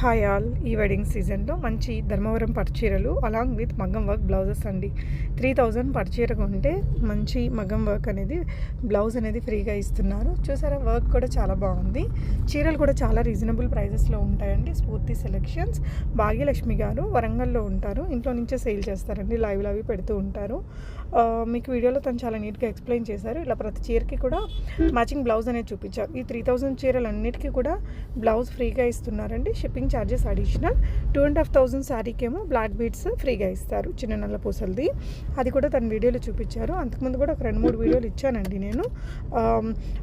Hi all. ఈ wedding సీజన్లో మంచి ధర్మవరం పట్టు చీరలు అలాంగ్ విత్ మగ్గం వర్క్ బ్లౌజెస్ అండి. 3000 పట్టు చీర కొంటే మంచి మగ్గం వర్క్ అనేది బ్లౌజ్ అనేది ఫ్రీగా ఇస్తున్నారు. చూసారా, వర్క్ కూడా చాలా బాగుంది. చీరలు కూడా చాలా రీజనబుల్ ప్రైజెస్లో ఉంటాయండి. స్ఫూర్తి సెలెక్షన్స్. భాగ్యలక్ష్మి గారు వరంగల్లో ఉంటారు. ఇంట్లో నుంచే సేల్ చేస్తారండి. లైవ్లో అవి పెడుతూ ఉంటారు. మీకు వీడియోలో తను చాలా నీట్గా ఎక్స్ప్లెయిన్ చేశారు. ఇలా ప్రతి చీరకి కూడా మ్యాచింగ్ బ్లౌజ్ అనేది చూపించారు. ఈ 3000 చీరలన్నిటికీ కూడా బ్లౌజ్ ఫ్రీగా ఇస్తున్నారండి. Shipping charges additional. 2500 శారీకేమో బ్లాక్ బీడ్స్ ఫ్రీగా ఇస్తారు, చిన్న నల్ల పూసలది. అది కూడా తన వీడియోలో చూపించారు. అంతకుముందు కూడా ఒక 2-3 వీడియోలు ఇచ్చానండి నేను.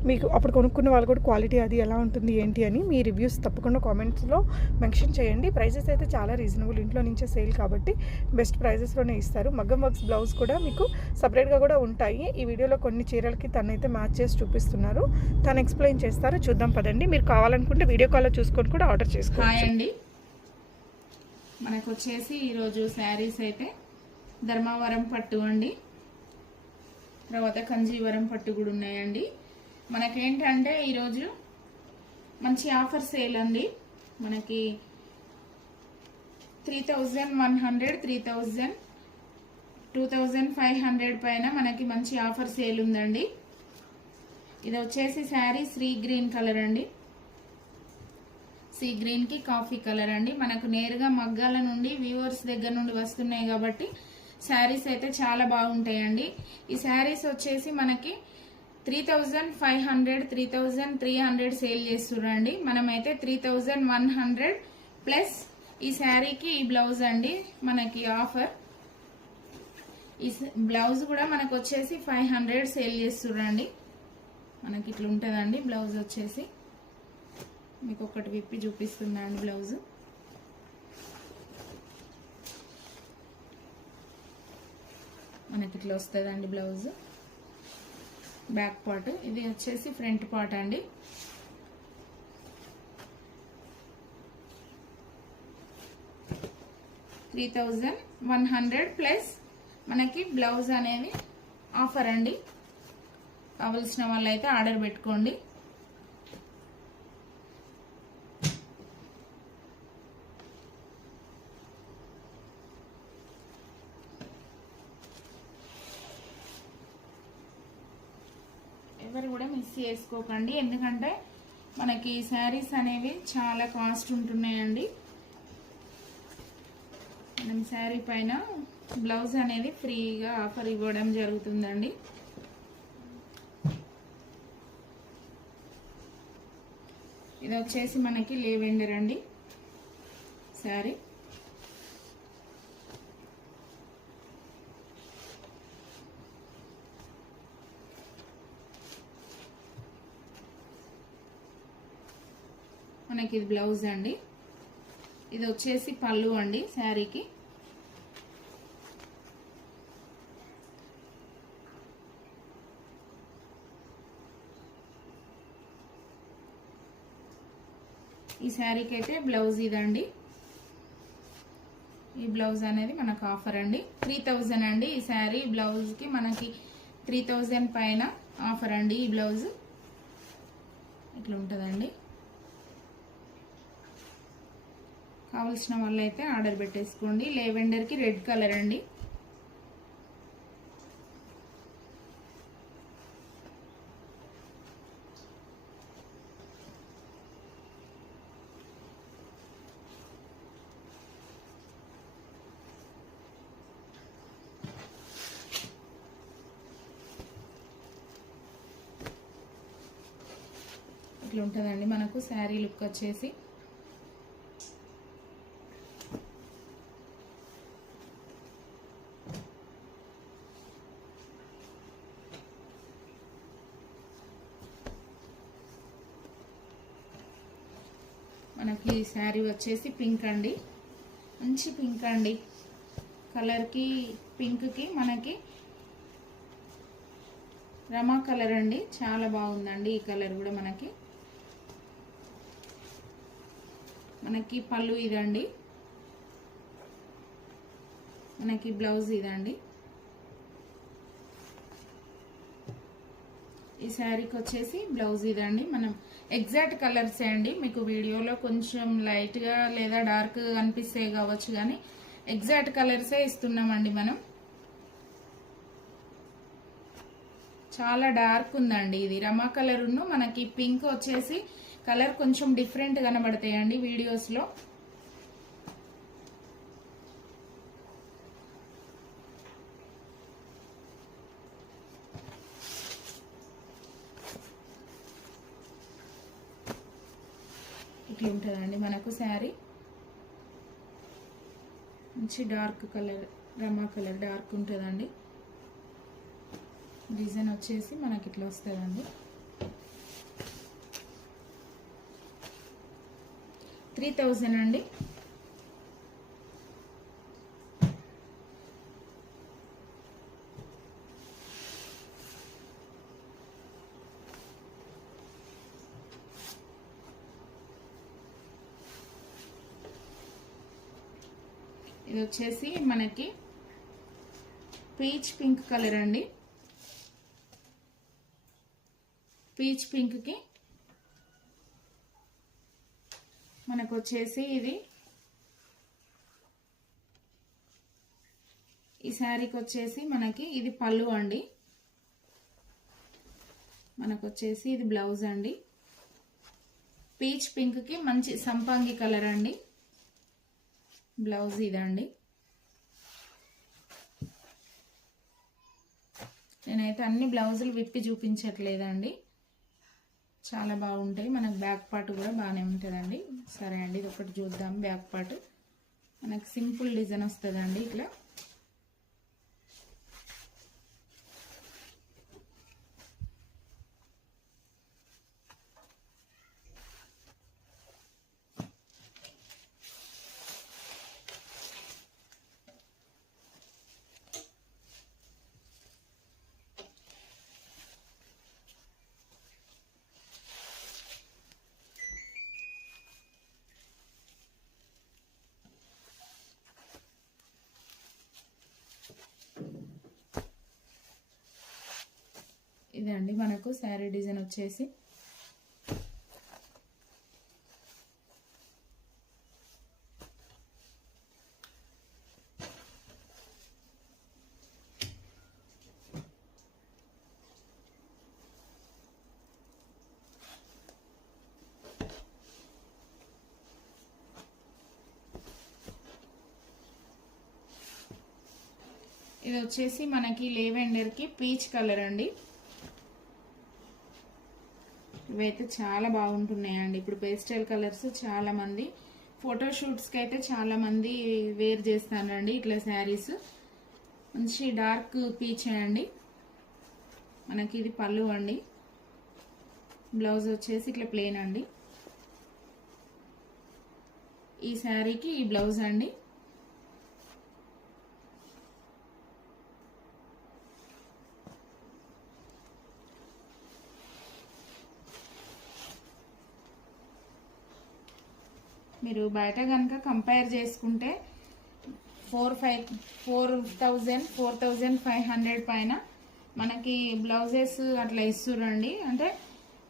మీకు అప్పుడు కొనుక్కున్న వాళ్ళు కూడా క్వాలిటీ అది ఎలా ఉంటుంది ఏంటి అని మీ రివ్యూస్ తప్పకుండా కామెంట్స్లో మెన్షన్ చేయండి. ప్రైజెస్ అయితే చాలా రీజనబుల్. ఇంట్లో నుంచే సేల్ కాబట్టి బెస్ట్ ప్రైజెస్లోనే ఇస్తారు. మగ్గం వర్క్స్ బ్లౌజ్ కూడా మీకు సపరేట్గా కూడా ఉంటాయి. ఈ వీడియోలో కొన్ని చీరలకి తనైతే మ్యాచ్ చేసి చూపిస్తున్నారు. తను ఎక్స్ప్లెయిన్ చేస్తారు. చూద్దాం పదండి. మీరు కావాలనుకుంటే వీడియో కాల్లో చూసుకొని కూడా ఆర్డర్ చేసుకోవచ్చు. హాయ్ అండి, మనకు వచ్చేసి ఈరోజు శారీస్ అయితే ధర్మవరం పట్టు అండి, తర్వాత కంజీవరం పట్టు కూడా ఉన్నాయండి. మనకేంటంటే ఈరోజు మంచి ఆఫర్ సేల్ అండి. మనకి 3100, 3000, 2500 పైన మనకి మంచి ఆఫర్ సేల్ ఉందండి. ఇది వచ్చేసి శారీ సీ గ్రీన్ కలర్ అండి. సీ గ్రీన్ కి కాఫీ కలర్ అండి. మనకు నేరుగా మగ్గాల నుండి వ్యూవర్స్ దగ్గర నుండి వస్తున్నాయి కాబట్టి శారీస్ అయితే చాలా బాగుంటాయండి. ఈ శారీస్ వచ్చేసి మనకి 3500, 3300 సేల్ చేస్తున్నారండి. మనమైతే 3100 ప్లస్ ఈ శారీకి ఈ బ్లౌజ్ అండి మనకి ఆఫర్. ఈ బ్లౌజ్ కూడా మనకు వచ్చేసి 500 సేల్ చేస్తున్నారండి. మనకి ఇట్లా ఉంటుందండి బ్లౌజ్ వచ్చేసి. మీకు ఒకటి విప్పి చూపిస్తున్నాను బ్లౌజ్. మనకి ఇట్లా వస్తుందండి బ్లౌజ్. బ్యాక్ పార్ట్ ఇది వచ్చేసి ఫ్రంట్ పార్ట్ అండి. $3100 ప్లస్ మనకి బ్లౌజ్ అనేది ఆఫర్ అండి. కావలసిన వాళ్ళైతే ఆర్డర్ పెట్టుకోండి. ఎవరు కూడా మిస్ చేసుకోకండి, ఎందుకంటే మనకి శారీస్ అనేవి చాలా కాస్ట్ ఉంటున్నాయండి. మనం శారీ పైన బ్లౌజ్ అనేది ఫ్రీగా ఆఫర్ ఇవ్వడం జరుగుతుందండి. ఇది వచ్చేసి మనకి లేవెండర్ అండి శారీ. మనకి ఇది బ్లౌజ్ అండి. ఇది వచ్చేసి పళ్ళు అండి శారీకి. ఈ శారీకి అయితే బ్లౌజ్ ఇదండి. ఈ బ్లౌజ్ అనేది మనకు ఆఫర్ అండి. 3000 అండి ఈ శారీ బ్లౌజ్కి. మనకి 3000 పైన ఆఫర్ అండి. ఈ బ్లౌజ్ ఇట్లా ఉంటుందండి. కావలసిన వాళ్ళైతే ఆర్డర్ పెట్టేసుకోండి. లేవెండర్కి రెడ్ కలర్ అండి. ఇట్లా ఉంటుందండి మనకు శారీ లుక్ వచ్చేసి. మనకి శారీ వచ్చేసి పింక్ అండి. మంచి పింక్ అండి. కలర్కి పింక్కి మనకి రమా కలర్ అండి. చాలా బాగుందండి ఈ కలర్ కూడా. మనకి పళ్ళు ఇదండి. మనకి బ్లౌజ్ ఇదండి. ఈ శారీకి వచ్చేసి బ్లౌజ్ ఇదండి. మనం ఎగ్జాక్ట్ కలర్సే అండి, మీకు వీడియోలో కొంచెం లైట్గా లేదా డార్క్ అనిపిస్తే కావచ్చు, కానీ ఎగ్జాక్ట్ కలర్సే ఇస్తున్నామండి మనం. చాలా డార్క్ ఉందండి ఇది. రమా కలర్ ఉన్న మనకి పింక్ వచ్చేసి కలర్ కొంచెం డిఫరెంట్ కనబడతాయండి వీడియోస్లో. ఇట్లా ఉంటుందండి మనకు శారీ. మంచి డార్క్ కలర్, రమా కలర్ డార్క్ ఉంటుందండి. డిజైన్ వచ్చేసి మనకి ఇట్లా వస్తుందండి. 3000 అండి. ఇది వచ్చేసి మనకి పీచ్ పింక్ కలర్ అండి. పీచ్ పింక్కి మనకు వచ్చేసి ఇది ఈ శారీకి వచ్చేసి మనకి ఇది పళ్ళు అండి. మనకు వచ్చేసి ఇది బ్లౌజ్ అండి. పీచ్ పింక్కి మంచి సంపంగి కలర్ అండి. బ్లౌజ్ ఇదండి. నేనైతే అన్ని బ్లౌజులు విప్పి చూపించట్లేదండి, చాలా బాగుంటాయి. మనకు బ్యాక్ పార్ట్ కూడా బాగానే ఉంటుందండి. సరే అండి, ఇది ఒకటి చూద్దాం. బ్యాక్ పార్ట్ మనకు సింపుల్ డిజైన్ వస్తుందండి ఇట్లా. ఇదండి మనకు శారీ డిజైన్ వచ్చేసి. ఇది వచ్చేసి మనకి లేవెండర్కి పీచ్ కలర్ అండి. ఇవైతే చాలా బాగుంటున్నాయండి. ఇప్పుడు పేస్టల్ కలర్స్ చాలా మంది ఫోటోషూట్స్కి అయితే చాలా మంది వేర్ చేస్తానండి ఇట్లా శారీస్. మంచి డార్క్ పీచ్ అండి. మనకి ఇది పళ్ళు అండి. బ్లౌజ్ వచ్చేసి ఇట్లా ప్లెయిన్ అండి. ఈ శారీకి ఈ బ్లౌజ్ అండి. మీరు బయట కనుక కంపేర్ చేసుకుంటే 4500 పైన మనకి బ్లౌజెస్ అట్లా ఇస్తురండి. అంటే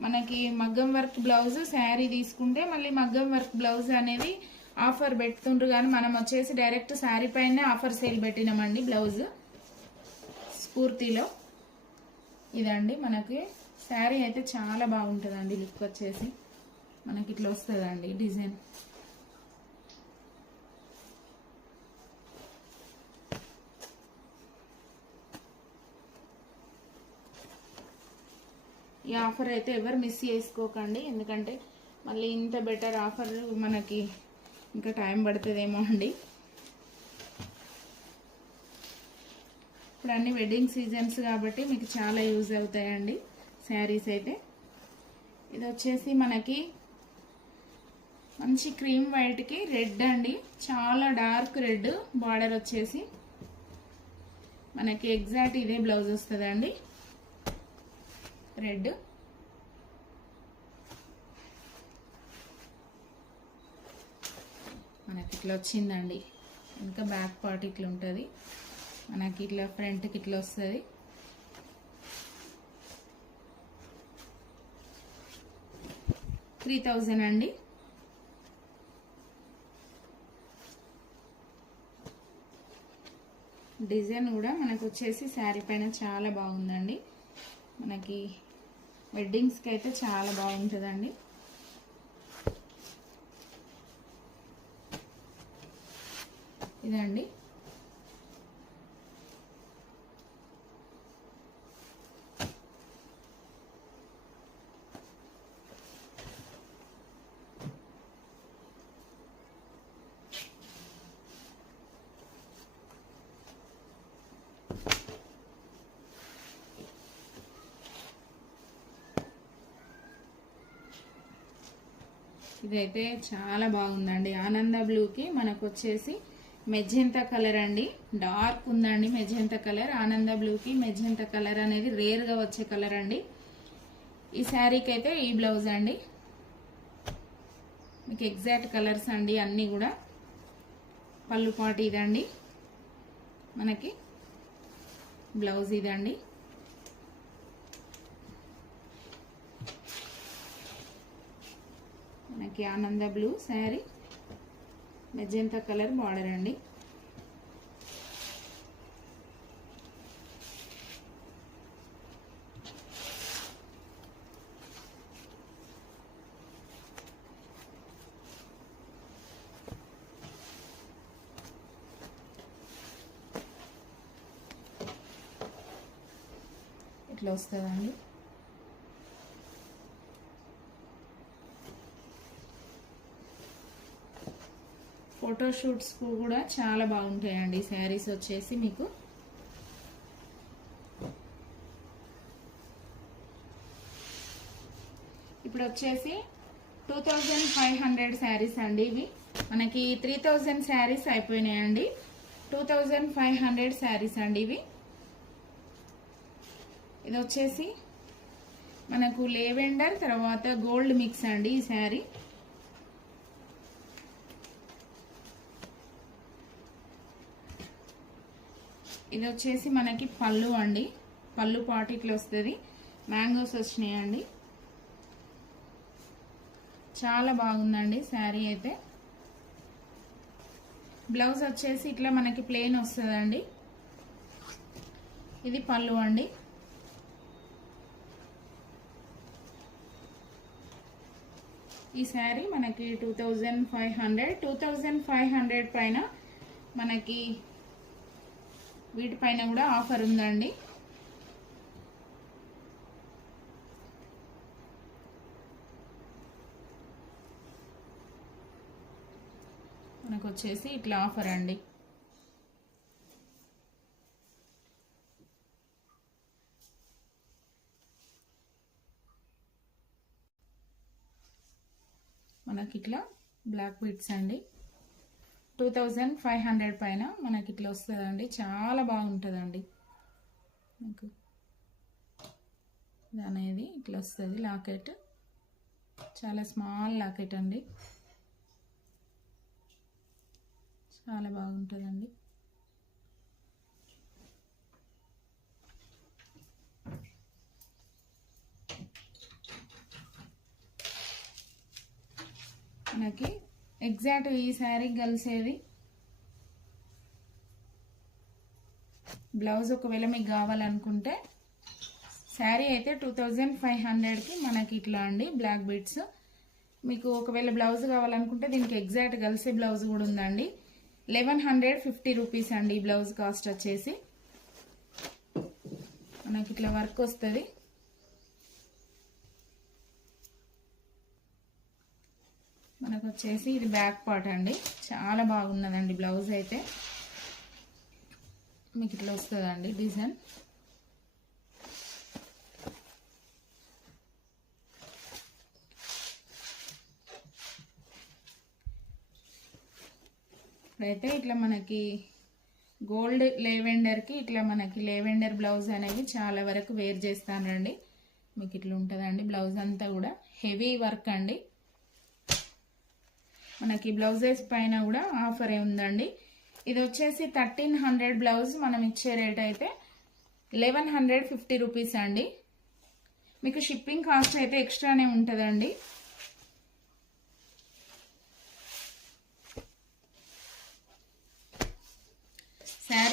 మనకి మగ్గం వర్క్ బ్లౌజ్ శారీ తీసుకుంటే మళ్ళీ మగ్గం వర్క్ బ్లౌజ్ అనేది ఆఫర్ పెడుతుండ్రు, కానీ మనం వచ్చేసి డైరెక్ట్ శారీ పైనే ఆఫర్ సేల్ పెట్టినామండి. బ్లౌజ్ స్ఫూర్తిలో ఇదండి. మనకి శారీ అయితే చాలా బాగుంటుందండి. లుక్ వచ్చేసి మనకి ఇట్లా వస్తుందండి డిజైన్. ఈ ఆఫర్ అయితే ఎవరు మిస్ చేసుకోకండి, ఎందుకంటే మళ్ళీ ఇంత బెటర్ ఆఫర్ మనకి ఇంకా టైం పడుతుందేమో అండి. ఇప్పుడు అన్ని వెడ్డింగ్ సీజన్స్ కాబట్టి మీకు చాలా యూజ్ అవుతాయండి శారీస్ అయితే. ఇది వచ్చేసి మనకి మంచి క్రీమ్ వైట్కి రెడ్ అండి. చాలా డార్క్ రెడ్ బార్డర్ వచ్చేసి మనకి ఎగ్జాక్ట్ ఇదే బ్లౌజ్ వస్తుందండి. రెడ్ మనకి ఇట్లా వచ్చిందండి. ఇంకా బ్యాక్ పార్ట్ ఇట్లా ఉంటుంది. మనకి ఇట్లా ఫ్రంట్కి ఇట్లా వస్తుంది. 3000 అండి. డిజైన్ కూడా మనకు వచ్చేసి శారీ పైన చాలా బాగుందండి. మనకి వెడ్డింగ్స్కి అయితే చాలా బాగుంటుందండి. ఇదండి ఇదైతే చాలా బాగుందండి. ఆనంద బ్లూకి మనకు వచ్చేసి మెజెంతా కలర్ అండి. డార్క్ ఉందండి మెజెంతా కలర్. ఆనంద బ్లూకి మెజెంతా కలర్ అనేది రేర్గా వచ్చే కలర్ అండి. ఈ శారీకి అయితే ఈ బ్లౌజ్ అండి. మీకు ఎగ్జాక్ట్ కలర్స్ అండి అన్నీ కూడా. పళ్ళు పాటు ఇదండి. మనకి బ్లౌజ్ ఇదండి. మనకి ఆనంద blue sari, magenta colour border అండి. ఇట్లా వస్తుందండి. ఫోటోషూట్స్ కూడా చాలా బాగుంటాయండి శారీస్ వచ్చేసి మీకు. ఇప్పుడు వచ్చేసి 2500 శారీస్ అండి ఇవి. మనకి 3000 శారీస్ అయిపోయినాయండి. 2500 శారీస్ అండి ఇవి. ఇది వచ్చేసి మనకు లేవెండర్ తర్వాత గోల్డ్ మిక్స్ అండి ఈ శారీ. ఇది వచ్చేసి మనకి పళ్ళు అండి. పళ్ళు పాటు ఇట్లా వస్తుంది. మ్యాంగోస్ వచ్చినాయండి. చాలా బాగుందండి శారీ అయితే. బ్లౌజ్ వచ్చేసి ఇట్లా మనకి ప్లెయిన్ వస్తుందండి. ఇది పళ్ళు అండి. ఈ శారీ మనకి 2500 పైన మనకి వీటిపైన కూడా ఆఫర్ ఉందండి. మనకు వచ్చేసి ఇట్లా ఆఫర్ అండి. మనకి ఇట్లా బ్లాక్ బీడ్స్ అండి. 2500 పైన మనకి ఇట్లా వస్తుందండి. చాలా బాగుంటుందండి. మీకు ఇది అనేది ఇట్లా వస్తుంది లాకెట్. చాలా స్మాల్ లాకెట్ అండి. చాలా బాగుంటుందండి. మనకి ఎగ్జాక్ట్ ఈ శారీ కలిసేది బ్లౌజ్ ఒకవేళ మీకు కావాలనుకుంటే శారీ అయితే 2500కి మనకి ఇట్లా అండి బ్లాక్ బీడ్స్. మీకు ఒకవేళ బ్లౌజ్ కావాలనుకుంటే దీనికి ఎగ్జాక్ట్ కలిసే బ్లౌజ్ కూడా ఉందండి. 1150 రూపీస్ అండి ఈ బ్లౌజ్ కాస్ట్ వచ్చేసి. మనకి ఇట్లా వర్క్ వస్తుంది. మనకు వచ్చేసి ఇది బ్యాక్ పార్ట్ అండి. చాలా బాగున్నదండి బ్లౌజ్ అయితే. మీకు ఇట్లా వస్తుందండి డిజైన్. ఇప్పుడైతే ఇట్లా మనకి గోల్డ్ లేవెండర్కి ఇట్లా మనకి లేవెండర్ బ్లౌజ్ అనేది చాలా వరకు వేర్ చేస్తానండి. మీకు ఇట్లా ఉంటుందండి బ్లౌజ్ అంతా కూడా హెవీ వర్క్ అండి. మనకి బ్లౌజెస్ పైన కూడా ఆఫర్ ఉందండి. ఇది వచ్చేసి 1300 బ్లౌజ్ మనం ఇచ్చే రేట్ అయితే 1150 రూపీస్ అండి. మీకు షిప్పింగ్ కాస్ట్ అయితే ఎక్స్ట్రానే ఉంటుందండి.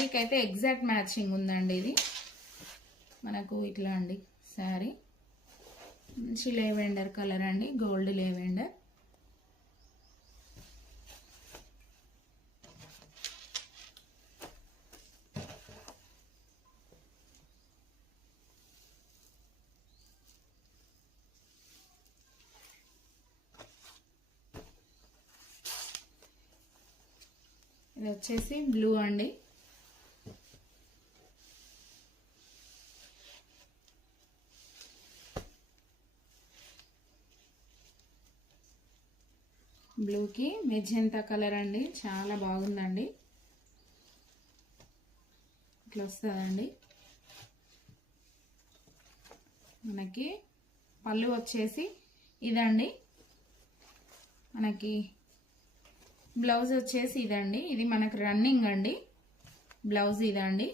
శారీకి అయితే ఎగ్జాక్ట్ మ్యాచింగ్ ఉందండి. ఇది మనకు ఇట్లా అండి శారీ, మంచి లేవెండర్ కలర్ అండి, గోల్డ్ లేవెండర్. ఇది వచ్చేసి బ్లూ అండి. బ్లూకి మెజెంతా కలర్ అండి, చాలా బాగుందండి. ఇట్లా వస్తుందండి. మనకి పళ్ళు వచ్చేసి ఇదండి. మనకి బ్లౌజ్ వచ్చేసి ఇదండి. ఇది మనకు రన్నింగ్ అండి బ్లౌజ్ ఇదండి.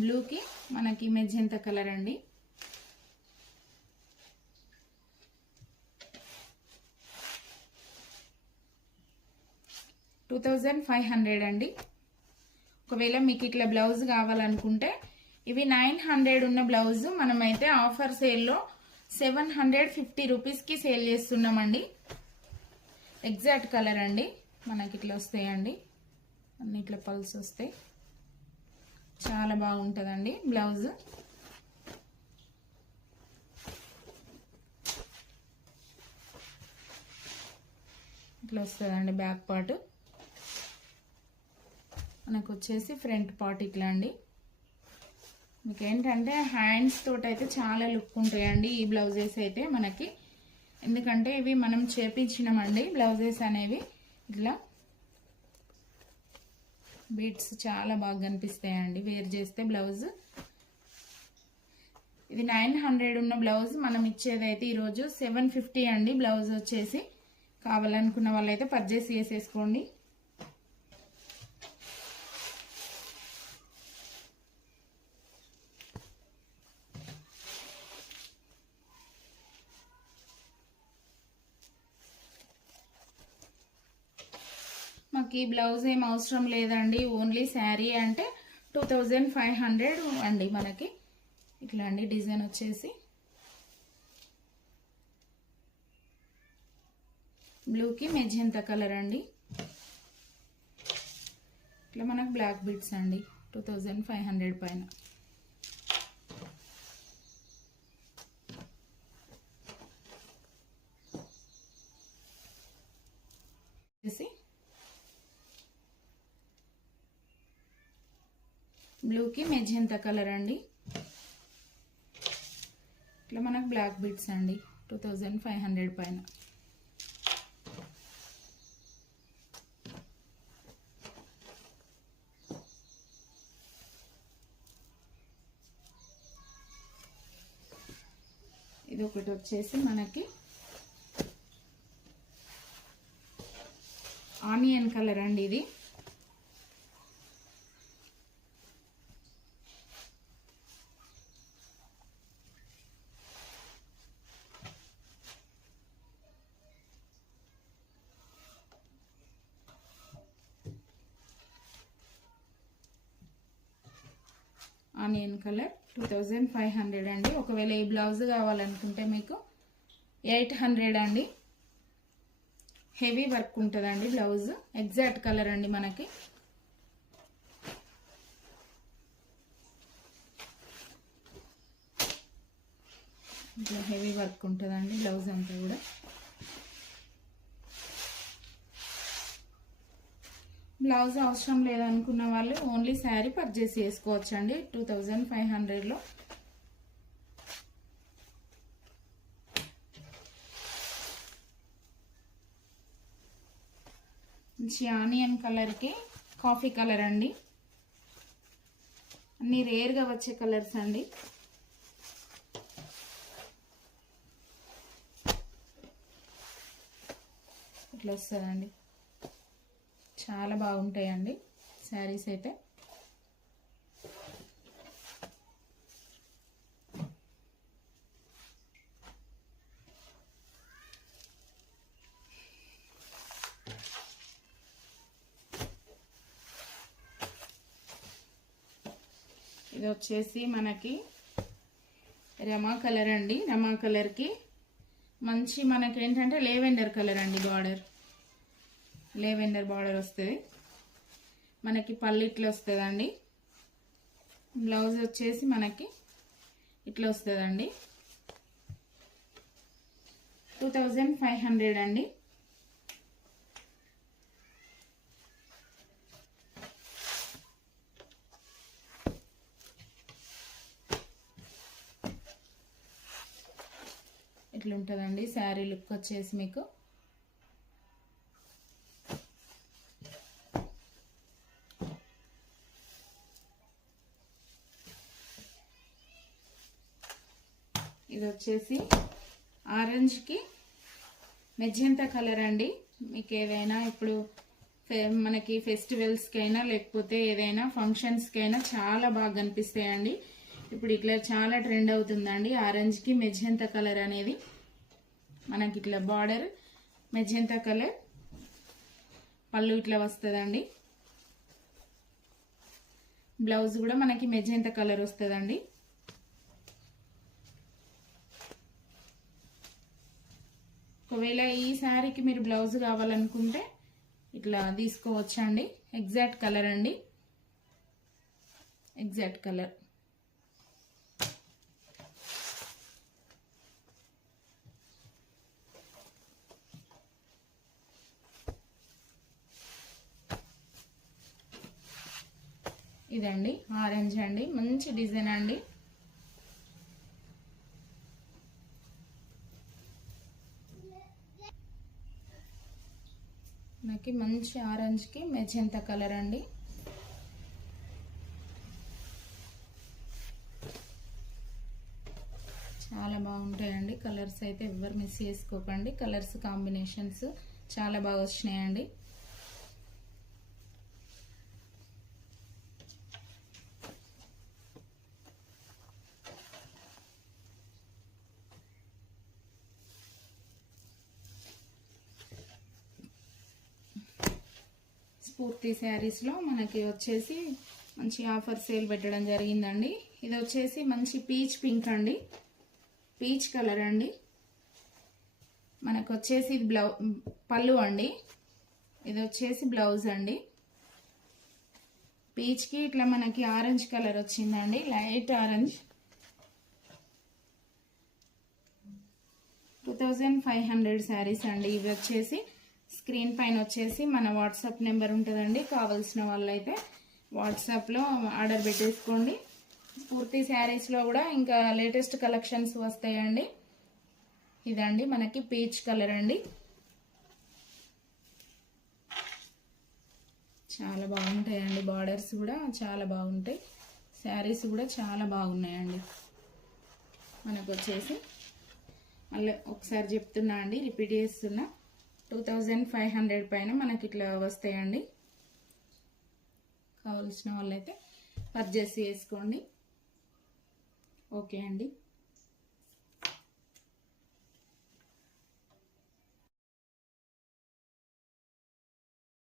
బ్లూకి మనకి మెజెంతా కలర్ అండి. $2500 అండి. ఒకవేళ మీకు ఇట్లా బ్లౌజ్ కావాలనుకుంటే ఇవి 900 ఉన్న బ్లౌజ్ మనమైతే ఆఫర్ సేల్లో 750 రూపీస్కి సేల్ చేస్తున్నామండి. ఎగ్జాక్ట్ కలర్ అండి. మనకి ఇట్లా వస్తాయండి, అన్ని ఇట్లా పల్స్ వస్తాయి. చాలా బాగుంటుందండి బ్లౌజ్. ఇట్లా వస్తుందండి బ్యాక్ పార్ట్. మనకు వచ్చేసి ఫ్రంట్ పార్ట్ ఇట్లా అండి. మీకు ఏంటంటే హ్యాండ్స్ తోటి అయితే చాలా లుక్ ఉంటాయండి ఈ బ్లౌజెస్ అయితే మనకి. ఎందుకంటే ఇవి మనం చేపించినామండి బ్లౌజెస్ అనేవి. ఇట్లా బీట్స్ చాలా బాగా కనిపిస్తాయండి వేర్ చేస్తే బ్లౌజ్. ఇది 900 ఉన్న బ్లౌజ్ మనం ఇచ్చేదైతే ఈరోజు 750 అండి. బ్లౌజ్ వచ్చేసి కావాలనుకున్న వాళ్ళైతే పర్చేస్ చేసేసుకోండి. మాకు ఈ బ్లౌజ్ ఏం అవసరం లేదండి, ఓన్లీ శారీ అంటే 2500 అండి. మనకి ఇట్లా అండి డిజైన్ వచ్చేసి బ్లూకి మెజెంతా కలర్ అండి. ఇట్లా మనకు బ్లాక్ బీట్స్ అండి 2500 పైన. బ్లూకి మెజెంతా కలర్ అండి. ఇట్లా మనకు బ్లాక్ బీట్స్ అండి 2500 పైన. ఇది ఒకటి వచ్చేసి మనకి ఆనియన్ కలర్ అండి. ఇది ఆనియన్ కలర్ 2500 అండి. ఒకవేళ ఈ బ్లౌజ్ కావాలనుకుంటే మీకు 800 అండి. హెవీ వర్క్ ఉంటుందండి బ్లౌజ్. ఎగ్జాక్ట్ కలర్ అండి మనకి. ఇట్లా హెవీ వర్క్ ఉంటుందండి బ్లౌజ్ అంతా కూడా. బ్లౌజ్ అవసరం లేదనుకున్న వాళ్ళు ఓన్లీ శారీ పర్చేస్ చేసుకోవచ్చు అండి 2500లో. మంచి ఆనియన్ కలర్కి కాఫీ కలర్ అండి. అన్ని రేర్గా వచ్చే కలర్స్ అండి. ఇట్లా వస్తుందండి, చాలా బాగుంటాయండి శారీస్ అయితే. ఇది వచ్చేసి మనకి రమా కలర్ అండి. రమా కలర్కి మంచి మనకి ఏంటంటే లేవెండర్ కలర్ అండి. బార్డర్ లేవెండర్ బార్డర్ వస్తుంది. మనకి పళ్ళు ఇట్లా వస్తుందండి. బ్లౌజ్ వచ్చేసి మనకి ఇట్లా వస్తుందండి. 2500 అండి. ఇట్లా ఉంటుందండి శారీ లుక్ వచ్చేసి మీకు. ఇది వచ్చేసి ఆరెంజ్కి మెజెంటా కలర్ అండి. మీకు ఏదైనా ఇప్పుడు మనకి ఫెస్టివల్స్కి అయినా లేకపోతే ఏదైనా ఫంక్షన్స్కి అయినా చాలా బాగా కనిపిస్తాయండి. ఇప్పుడు ఇట్లా చాలా ట్రెండ్ అవుతుందండి ఆరెంజ్కి మెజెంటా కలర్ అనేది. మనకి ఇట్లా బార్డర్ మెజెంటా కలర్, పళ్ళు ఇట్లా వస్తుందండి. బ్లౌజ్ కూడా మనకి మెజెంటా కలర్ వస్తుందండి. ఒకవేళ ఈ శారీకి మీరు బ్లౌజ్ కావాలనుకుంటే ఇట్లా తీసుకోవచ్చండి. ఎగ్జాక్ట్ కలర్ అండి, ఎగ్జాక్ట్ కలర్. ఇదండి ఆరెంజ్ అండి, మంచి డిజైన్ అండి. మనకి మంచి ఆరెంజ్కి మెజెంటా కలర్ అండి. చాలా బాగుంటాయండి కలర్స్ అయితే ఎవ్వరు మిస్ చేసుకోకండి. కలర్స్ కాంబినేషన్స్ చాలా బాగా వచ్చినాయండి. పూర్తి శారీస్లో మనకి వచ్చేసి మంచి ఆఫర్ సేల్ పెట్టడం జరిగిందండి. ఇది వచ్చేసి మంచి పీచ్ పింక్ అండి, పీచ్ కలర్ అండి. మనకు వచ్చేసి ఇది పళ్ళు అండి. ఇది వచ్చేసి బ్లౌజ్ అండి. పీచ్కి ఇట్లా మనకి ఆరెంజ్ కలర్ వచ్చిందండి, లైట్ ఆరెంజ్. 2500 శారీస్ అండి. ఇవి వచ్చేసి స్క్రీన్ పైన వచ్చేసి మన వాట్సాప్ నెంబర్ ఉంటుందండి. కావాల్సిన వాళ్ళైతే వాట్సాప్లో ఆర్డర్ పెట్టేసుకోండి. పూర్తి శారీస్లో కూడా ఇంకా లేటెస్ట్ కలెక్షన్స్ వస్తాయండి. ఇదండి మనకి పీచ్ కలర్ అండి. చాలా బాగుంటాయండి. బార్డర్స్ కూడా చాలా బాగుంటాయి. శారీస్ కూడా చాలా బాగున్నాయండి. మనకు వచ్చేసి మళ్ళీ ఒకసారి చెప్తున్నా అండి, రిపీట్ చేస్తున్నా, 2500 పైన మనకి ఇట్లా వస్తాయండి. కావాల్సిన వాళ్ళైతే పర్చేస్ చేసుకోండి. ఓకే అండి.